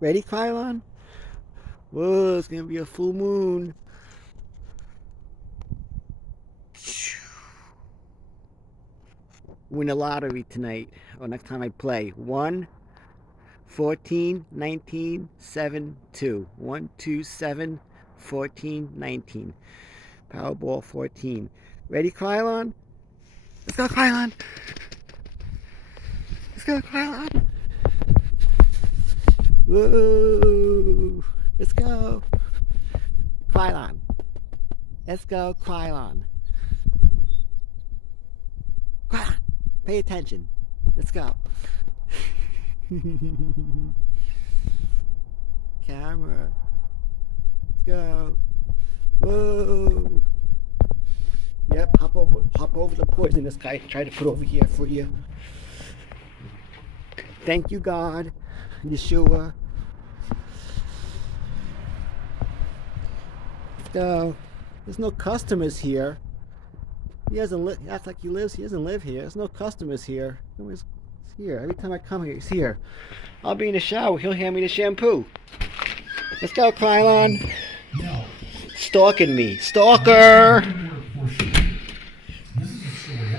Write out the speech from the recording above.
Ready, Krylon? Whoa, it's gonna be a full moon. Win the lottery tonight, or next time I play. 1, 14, 19, 7, 2. 1, 2, 7, 14, 19. Powerball 14. Ready, Krylon? Let's go, Krylon! Let's go, Krylon! Whoa! Let's go! Krylon. Let's go, Krylon. Krylon, pay attention. Let's go. Camera. Let's go. Whoa! Yep, hop over the poisonous guy. Try to put over here for you. Thank you, God. Yeshua. Let's go. There's no customers here. He doesn't acts like he lives. He doesn't live here. There's no customers here. He's here. Every time I come here, he's here. I'll be in the shower. He'll hand me the shampoo. Let's go, Krylon. Stalking me. Stalker!